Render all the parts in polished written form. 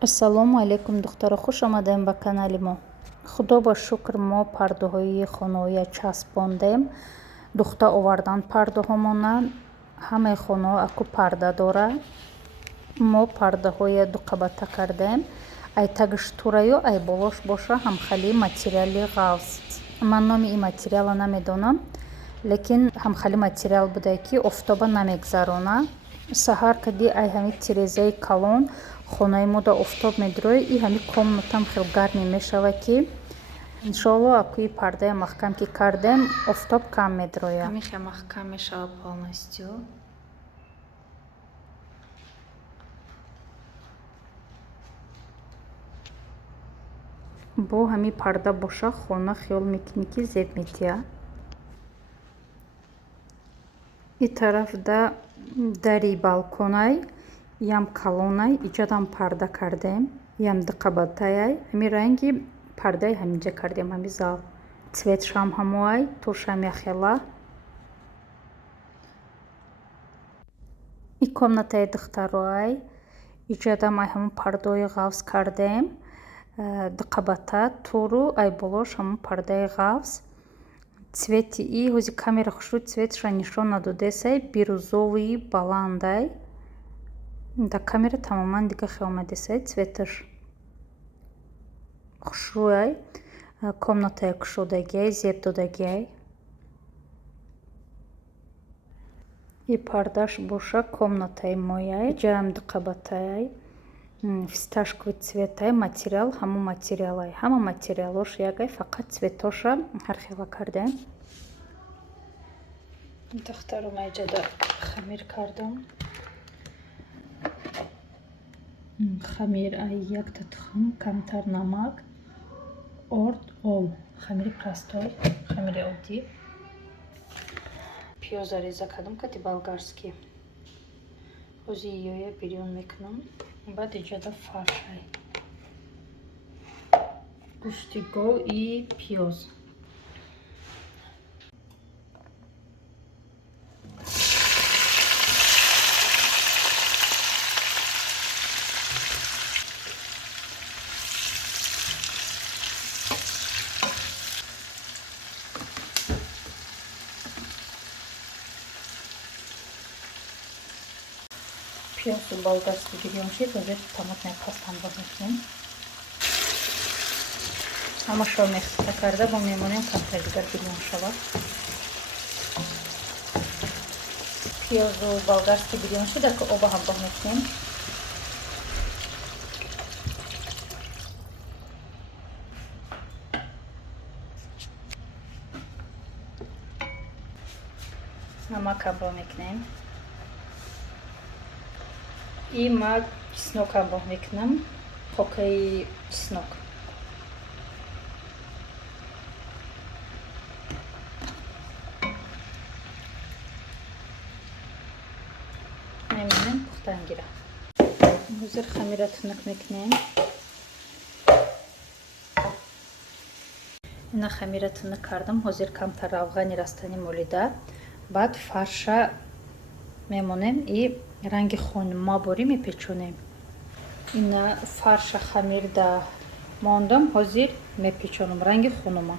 ассалому алайкум духтаро, хуш омадем ба канали мо. Худо ба шукр, мо пардаҳои хонаоя часпондем. Духта овардан пардаҳомона. Ҳамаи хонаҳо аку парда дора. Мо пардаҳоя дуқабата кардем. Ай тагиш тураю, ай болош боша ҳамхали материали ғафз. Ман номи ин материала намедонам, лекин ҳамхали материал будае ки офтоба намегзарона. Саҳар кади ай ҳами тирезаи калон хонаи мо да офтоб медироя, и ҳами комнатам хел гармӣ мешава ки иншоалло акуи пардая маҳкам ки кардем офтоб кам медироя. Ҳами хел маҳкам мешава полностью. бо ҳами парда боша хона хиёл мекунӣ ки зеб метия. И тараф да дари балконай ям калонай иҷодам парда кардем, ям диқабатаяй ҳами ранги пардаи ҳаминҷа кардем, ҳами зал цветшам ҳамоай тушам яхела. И комнатаи духтароай иҷодам ай ҳамун пардаи ғафз кардем, диқабата туру ай болош ҳамун пардаи ғафз. Цвети и ҳози камера хушрӯ цветша нишон надодесай, бирӯзовии баландай. Да камера тамоман дига хеомадесай цветаш хушрӯай. Комнатаи кушодагиай, зеб додагиай. И пардаш боша комнатаи мояй, ҷаам диқабатаяй, фисташкови цветай, материал ҳамун материалай, ҳама материалош ягай, фақат цветоша ҳархела кардем. Духтарум айҷада хамир кардам. Хамир ай якта тухм, камтар намак, орд, ол, хамири простой, хамири оддӣ. Пиёза реза кардам, кати болгарский. ҳози ёя бирён мекунам. Баъд иҷода фаршай, гӯшти гов и пиёз. Пиёзу болгарский бирён шид, ҳозир томатной пастам бозмекунем. Ҳамашро мехта карда бо мемонем камтар дигар бирён шавад. Пиёзу болгарский бирён шид, ака оба ҳамроҳ мекунем. намак ҳамроҳ мекунем. И ма чеснок ҳамроҳ мекунам, покаи чеснок. мемонем пухтан гира. ҳозир хамира тунук мекунем. ина хамира тунук кардам, ҳозир камтар равғани растани молида. Баъд фарша мемонем и ранги хонумаборӣ мепечонем. Ина фарша хамирда мондам, ҳозир мепечонам ранги хонума.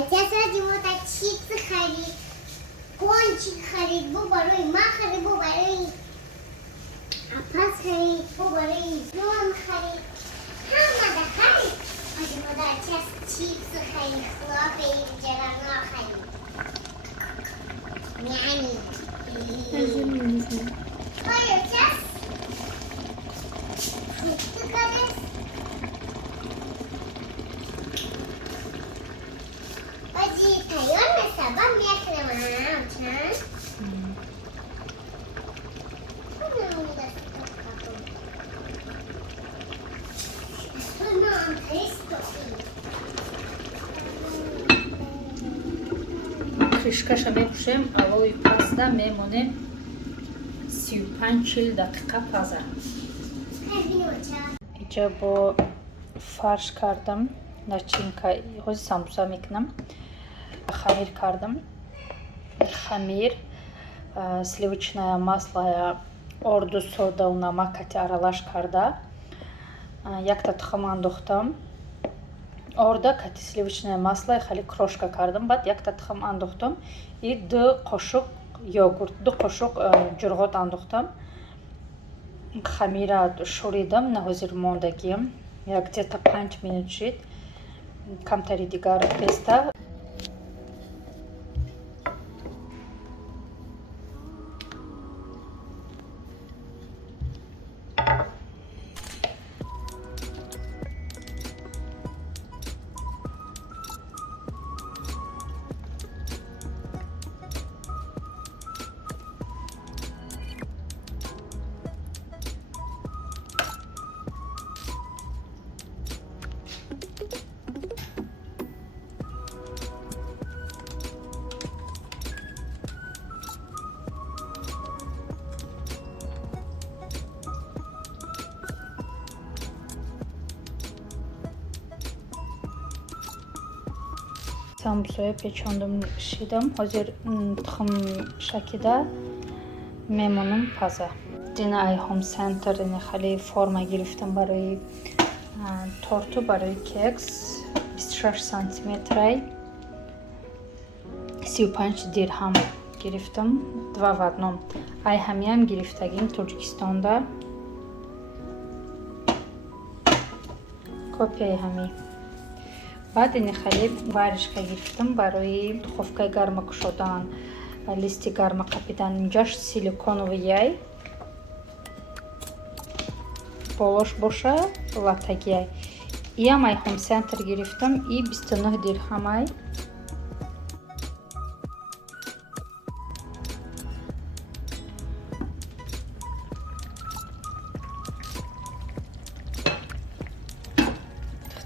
Отец ради вот чипсы харит, пончик харит, бубарой, махари бубарой, апас харит, бубарой, дон харит, хамада харит. Ради вот отец чипсы харит, хлопья и джарана харит. Няни. Ой, отец. Фрукты харит. Tayon sabah meyakna macam. Кришкаша мепушем, алои паста мемонем 35-40 дақиқа паза. Иҷа бо фарш кардам, начинка ҳози самбуса мекунам. Хамир кардам. Хамир, сливочное масло, орду, сода, намак аралаш карда. Якта тухам андохтам. Орда кати сливочное масло хали крошка кардам. Бад якта тухам андохтам. И 2 қошуқ йогурт, 2 қошуқ ҷурғот андохтам. Хамира шуридам на ҳозир мондагиям. Як где-то 5 минут шид. Камтари дигар песта. Самбусоя печондам шидам. Ҳозир тухм шакида мемонам паза. Дина ай Home Center ини хали форма гирифтам барои торту, барои кекс 26 сантиметрай 35 дирҳам гирифтам. 2 в 1. Ай ҳамиам гирифтагим Тоҷикистонда. Копияи ҳами. Баъд ини хали варишка гирифтам барои духовкаи гарма кушодан, листи гарма қапидан. Инҷаш силиконовияй болош боша латагияй. Иам ай Home Center гирифтам. И 29 дирҳамай.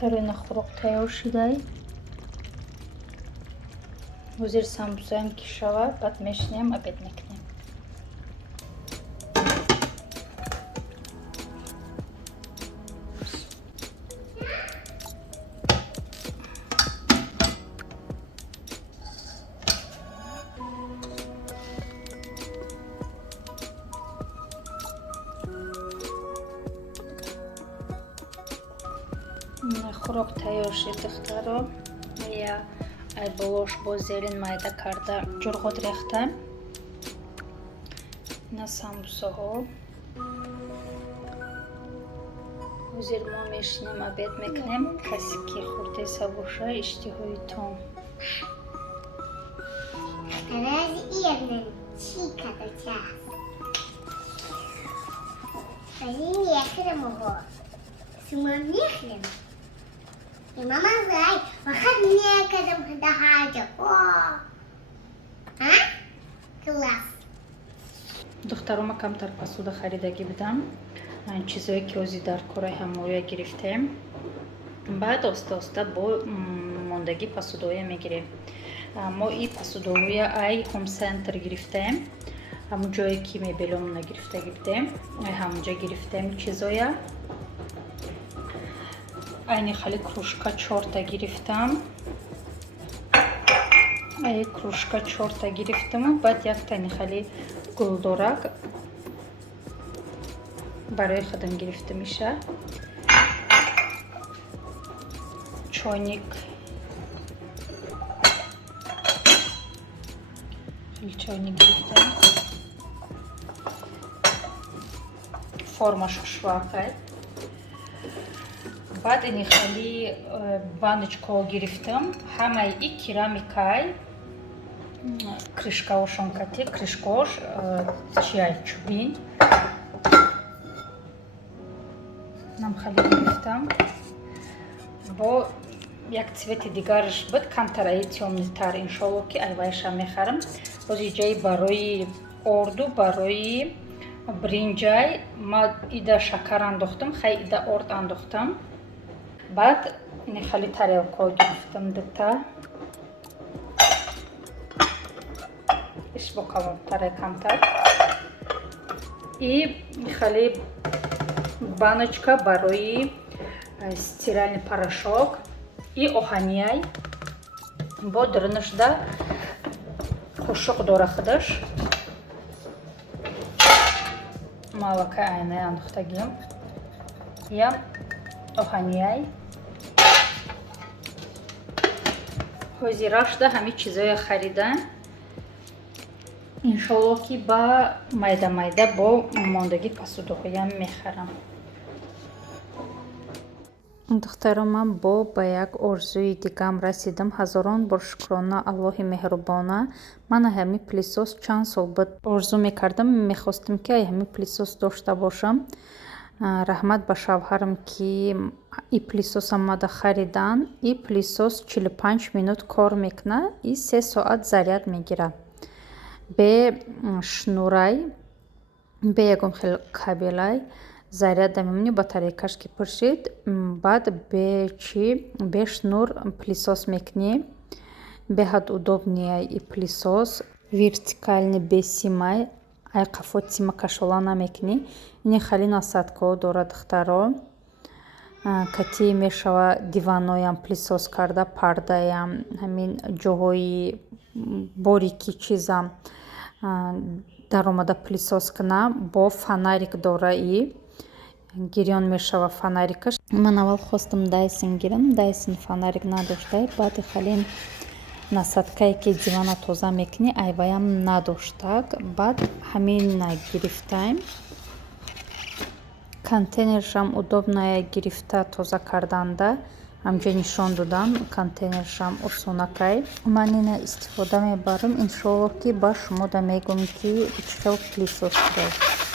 Духтарои хӯроқ тайёр шидай. Ҳозир самбусаам ки шавад, баъд мешинем, обед мекунем. Хӯроқ тайёр шид, духтаро. Я ай болош бо зерин майда карда ҷурғот рехтам. На самбусаҳо. ҳозир мо мешинем, обед мекунем. Касе ки хурдеса боша, иштиҳои том. Разъедем чиката час. Один ехрем его. Сумам ехрем. И мама зай, вахад некадам дахаджа. О! А? Класс. Духтарома камтар посуда харидагӣ будам. Чизое ки ҳозир дар кораи ҳамоя гирифтем. Баъд оста бо мондагӣ посудоя мегирем. Мо и посудоя ай Home Center гирифтем. Ҳамун ҷое ки мебеломона гирифтагӣ будем. Ай ҳамунҷа гирифтем чизоя. Айни хали кружка 4 гирифтам. Ай кружка 4 гирифтам. Баъд яктани хали гулдорак барои худам гирифта меша. Чойник. Чойник гирифтам. Форма шушвакай. Баъд ини хали баночко гирифтам. Ҳамаи и керамикай кришкаошон кати, кришкаош чиай чубин. Нам хали гирифтам. Бо як цвети дигараш буд, камтараи тёмнитар, иншолло ки айвайша мехарам. Ҳозир ҷаи барои орду, барои бринҷай ма ида шакар андохтам, хай ида орд андохтам. Баъд ини хали тарелко гирифтам дута. иш бо калонтаре камтар. И хали баночка барои стиральный порошок и оҳанияй. бо дырнышда хушук дора хыдыш. Малака айне анхтагим. Ям оханияй. Ҳозирашда ҳами чизоя харидан. Иншоллоҳ ки ба майда-майда бо мондаги посудоҳоям мехарам. Духтаро, ман ба як орзуи дигам расидам. Ҳазорон бор шукрона Аллоҳи меҳрубона. Ман ҳами пилисос чанд сол буд орзу мекардам, мехостам ки ҳами пилисос дошта бошам. Раҳмат ба шавҳарам ки и пилисос амада харидан. И пилисос 45 минут кор мекуна, и 3 соат заряд мегира. Бе шнурай, бе ягон хел кабелай заряда мемони батарейкаш ки пуршид. Баъд бе шнур пилисос мекунӣ. Беҳад удобнияй и пилисос. Вертикални бесимай, ай қафо цима кашола намекунӣ. Ини хеле насадкаҳо дорад духтаро. Кати мешава диваноям пилисос карда, пардаям, ҳамин ҷоҳои борики чизам даромада пилисос куна. Бо фонарик дора и гирён мешава фонарикаш. Ман аввал хостам Dyson гирам. Dyson фонарик надоштай. Баъди халин насадкае ки дивана тоза мекунӣ, айваям надоштак. Баъд ҳамин гирифтаем. Контейнершам удобная гирифта тоза карданда. Ҳамҷо нишон додам. Контейнершам осонакай. Ман ина истифода мебарам. Иншоллоҳ ки ба шумо да мегӯям ки чӣ хел пилисос дорад.